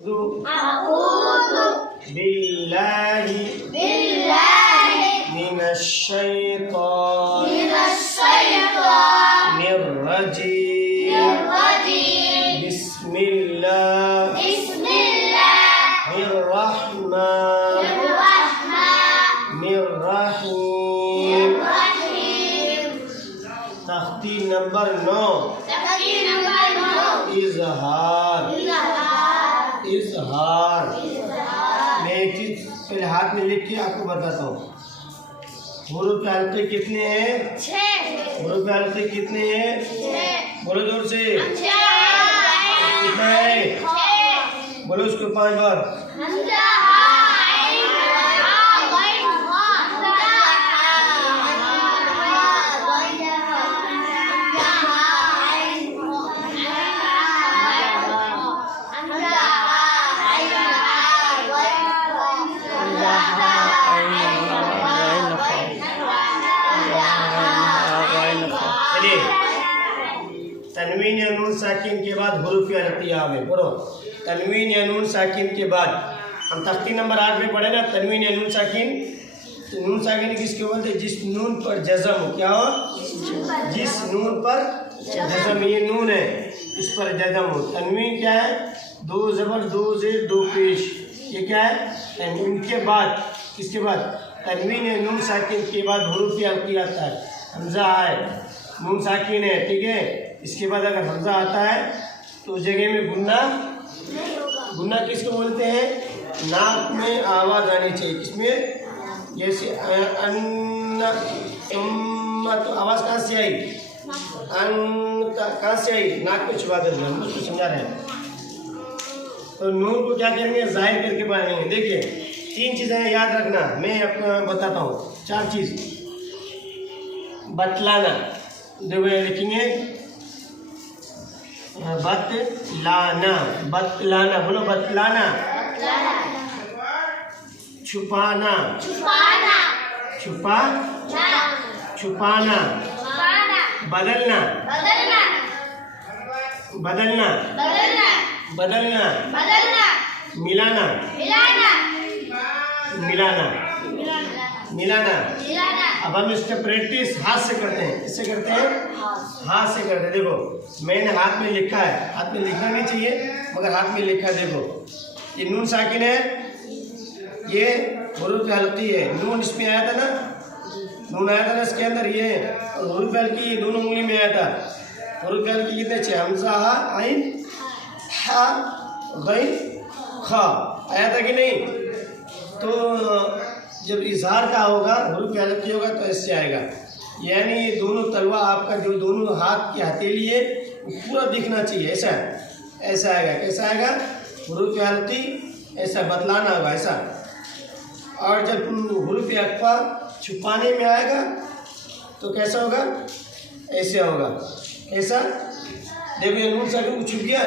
अऊज़ु बिल्लाहि मिनश्शैतानिर रजीम बिस्मिल्लाहिर रहमानिर रहीम। तख्ती नंबर 9 इज़हार। मैं एक चीज पहले हाथ में लिख के आपको बताता हूँ। हुरूफ हल्के कितने हैं? 6। हुरूफ हल्के कितने हैं? 6। बोलो जोर से। कितना है? 6। बोलो उसको 5 बार। तनवीन या नून साकिन के बाद हुरूफ हल्किया में पढ़ो। तनवीन या नून साकिन के बाद हम तख्ती नंबर 8 में पढ़े ना। तनवीन या नून साकिन, तो नून साकिन किसको बोलते हैं? जिस नून पर जज़म हो। क्या हो? जिस नून पर जज़म। ये नून है, इस पर जज़म हो। तनवीन क्या है? 2 ज़बर 2 ज़ेर 2 पेश। ये क्या है? तनवीन के बाद, किसके बाद? तनवीन या नून साकिन के बाद हुरूफ हल्किया आता है। हमज़ा है, नून साकिन है, ठीक है। इसके बाद अगर हमज़ा आता है तो उस जगह में गुन्ना किसको बोलते हैं? नाक में आवाज़ आनी चाहिए। किसमें? जैसे अन्ना, तो आवाज़ कहाँ से आई? कहाँ से आई? नाक में छुपा देना। हम उसको समझा रहे हैं। तो नून को क्या करेंगे? ज़ाहिर करके पढ़ेंगे। देखिए 3 चीज़ें याद रखना, मैं आपको बताता हूँ। 4 चीज़। बतलाना, देखो लिखेंगे बतलाना। बतलाना, बोलो बतलाना। छुपाना, छुपाना। बदलना, मिलाना, मिलाना। अब हम इसका प्रैक्टिस हाथ से करते हैं। किससे करते हैं? हाथ से करते हैं। देखो मैंने हाथ में लिखा है, हाथ में लिखना नहीं चाहिए मगर हाथ में लिखा है। देखो ये नून साकिन है, ये हुरूफ हल्की है। नून इसमें आया था ना, नून आया था ना इसके अंदर, ये और हुरूफ हल्की ये दोनों उंगली में आया था। हुरूफ हल्की कितने? 6। हमज़ा हा आइन हा गैन खा आया था कि नहीं? तो जब इज़हार का होगा, हुरूफ हल्की होगा तो ऐसे आएगा। यानी ये दोनों तलवा आपका जो दोनों हाथ की हथेली है वो पूरा दिखना चाहिए। ऐसा ऐसा आएगा। कैसा आएगा? हुरूफ हल्की ऐसा बतलाना होगा, ऐसा। और जब हुरूफ अक़वा छुपाने में आएगा तो कैसा होगा? ऐसे होगा। ऐसा देखो ये नून साकिन को छुप गया।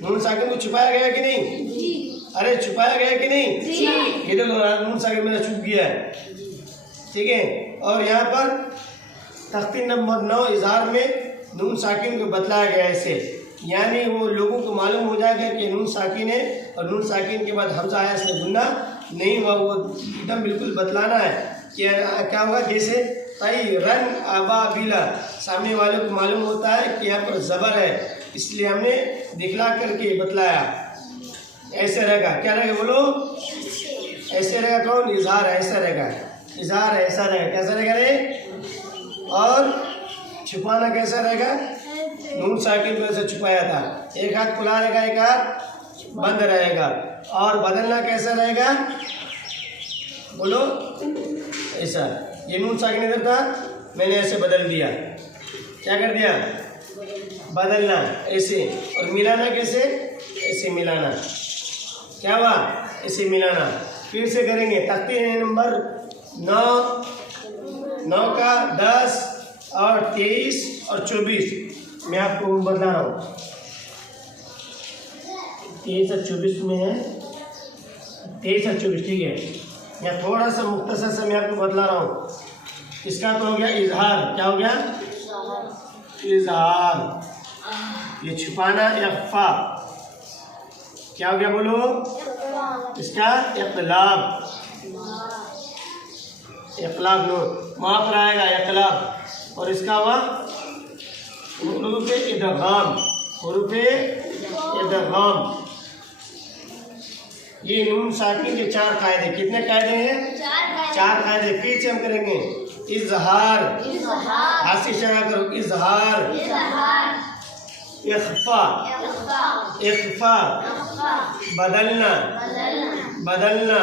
नून साकिन को छुपाया गया कि नहीं? अरे छुपाया गया कि नहीं? ये देखो नून साकिन मेरा छुप गया है, ठीक है। और यहाँ पर तख्ती नंबर 9 इज़हार में नून साकिन को बतलाया गया ऐसे। यानी वो लोगों को मालूम हो जाएगा कि नून साकिन है और नून साकिन के बाद हमज़ा आया, इसमें गुन्ना नहीं हुआ। वो एकदम बिल्कुल बतलाना है कि क्या होगा? जैसे तई रन अबाबिला, सामने वाले को मालूम होता है कि यहाँ पर ज़बर है, इसलिए हमने दिखला करके बतलाया। ऐसे रहेगा। क्या रहेगा? बोलो ऐसे रहेगा। कौन? इज़हार ऐसा रहेगा। इज़हार ऐसा रहेगा। कैसा रहेगा रे? और छुपाना कैसा रहेगा? नून साकिन को ऐसे छुपाया था, एक हाथ खुला रहेगा, एक हाथ बंद रहेगा। और बदलना कैसा रहेगा? बोलो ऐसा। ये नून साकिन इधर था, मैंने ऐसे बदल दिया। क्या कर दिया? बदलना ऐसे। और मिलाना कैसे? ऐसे मिलाना। क्या हुआ? ऐसे मिलाना। फिर से करेंगे। तख्ती नंबर 9 का 10 और 23 और 24 मैं आपको बता रहा हूँ। 23 और 24 में है, 23 और 24, ठीक है। या थोड़ा सा मुख्तसर से मैं आपको बतला रहा हूँ। इसका तो हो गया इजहार। क्या हो गया? इजहार। ये छुपाना या खफा, क्या हो गया बोलो? इसका इक़लाब, इक़लाब नून वहाँ पर आएगा इक़लाब, और इसका हुआ हुरूफ़ इदग़ाम, हुरूफ़ इदग़ाम। ये नून साकिन के 4 कायदे, कितने कायदे हैं? 4 कायदे। फिर से हम करेंगे। इज़हार, हाथ से इशारा करो, इज़हार, इख़फ़ा, इख़फ़ा, बदलना, बदलना।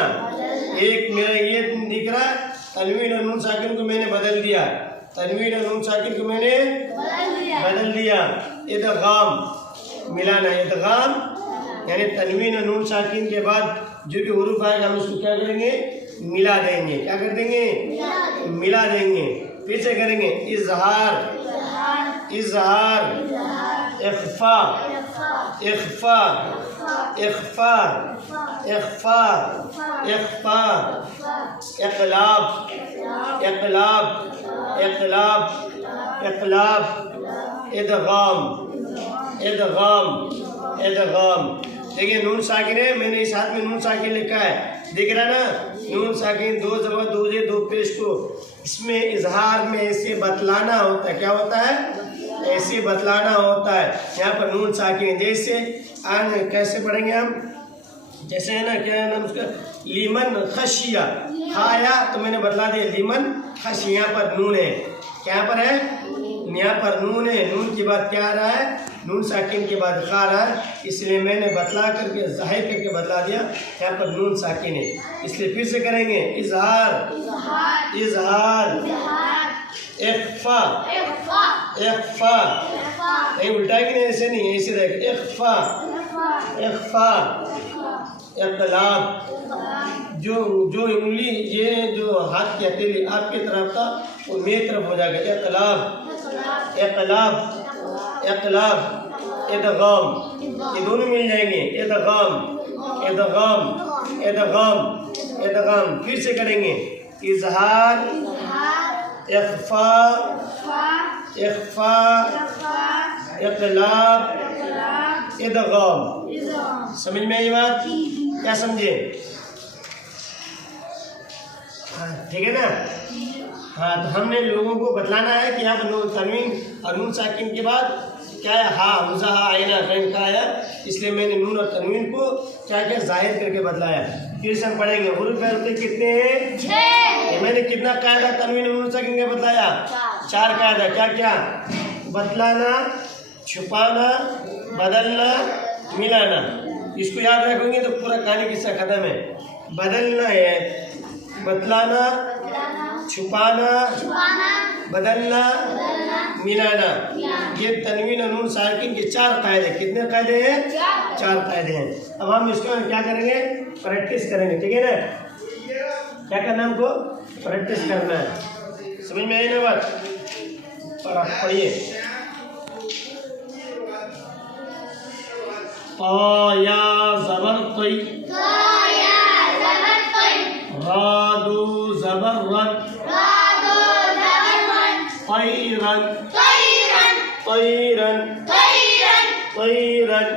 एक मेरा ये दिख रहा है, तनवीन और नून साकिन को मैंने बदल दिया, तनवीन और नून साकिन को मैंने बदल दिया। इदग़ाम, मिलाना, इदग़ाम यानी तनवीन और नून साकिन के बाद जो भी हुरूफ आएगा हम उसको क्या करेंगे? मिला देंगे। क्या कर देंगे? मिला देंगे। फिर से करेंगे। इज़हार, इज़हार, इख़फ़ा, इख़फ़ा, इख़फ़ा, इख़फ़ा, इख़फ़ा, इक़लाब, इक़लाब, इक़लाब, इक़लाब, इदग़ाम, इदग़ाम, इदग़ाम। देखिए नून साकिन है, मैंने इस हाथ में नून साकिन लिखा है, दिख रहा ना? नून साकिन 2 ज़बर 2 जे 2 पेश को इसमें इजहार में ऐसे बतलाना होता है। क्या होता है? ऐसे बतलाना होता है। यहाँ पर नून साकिन जैसे आज कैसे पढ़ेंगे हम? जैसे है ना, क्या है ना उसका, लीमन खशिया, खाया तो मैंने बतला दिया लीमन खशिया। यहाँ पर नून है, क्या पर है? यहाँ पर नून है, नून के बाद क्या आ रहा है? नून साकिन के बाद खा रहा है, इसलिए मैंने बतला करके ज़ाहिर करके बतला दिया यहाँ पर नून साकिन है। इसलिए फिर से करेंगे। इज़हार, इज़हार, इख़फ़ा, इख़फ़ा, नहीं उल्टाएंगे नहीं, ऐसे नहीं, ऐसे रहेगा। इख़फ़ा, इख़फ़ा, इक़लाब। जो उंगली ये जो हाथ की हथेली आपकी तरफ था वो मेरी तरफ हो जाएगा। इक़लाब, इक़लाब, इक़लाब, इदग़ाम, ये दोनों मिल जाएंगे। इदग़ाम, इदग़ाम, इदग़ाम, इदग़ाम। फिर से करेंगे। इज़हार, इख़फ़ा, इख़फ़ा, इक़लाब, इदग़ाम। समझ में आई बात? क्या समझे? हाँ ठीक है ना? हाँ, तो हमने लोगों को बतलाना है कि यहाँ पर नून तनवीन और नून साकिन के बाद क्या है? हा, हुज़ा, हा, आइना, फ़ैन का आया, इसलिए मैंने नून और तनवीन को क्या क्या ज़ाहिर करके बतलाया। फिर से हम पढ़ेंगे। हुरूफ़ होते कितने हैं? 6। मैंने कितना कायदा तनवीन और नून साकिन का बतलाया? 4 कायदा। क्या क्या? बतलाना, छुपाना, बदलना, मिलाना। इसको याद रखोगे तो पूरा कहानी किस्सा खत्म है। बदलना है, बतलाना, छुपाना, बदलना, मिलाना। ये तनवीन और नून साकिन के 4 कायदे। कितने कायदे हैं? 4 कायदे हैं। अब हम इसको क्या करेंगे? प्रैक्टिस करेंगे। ठीक है ना? क्या करना है हमको? प्रैक्टिस करना है। समझ में आई ना बात? और आप पढ़िए। या ज़बर तई, रादू ज़बर रन, तैरन, तैरन, तैरन,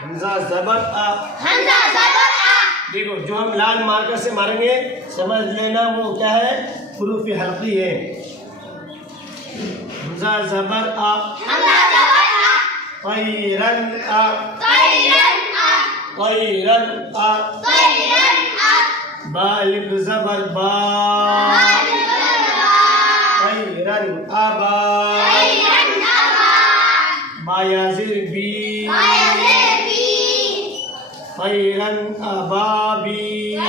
हमज़ा ज़बर आ। देखो जो हम लाल मार्कर से मारेंगे समझ लेना वो क्या है? हुरूफ़ हल्की है। हमज़ा ज़बर आ, तैरन आ, तैरन आ, बालिग ज़बर बा, तैरन आबा, बायाज़िर बी, तैरन अबाबी।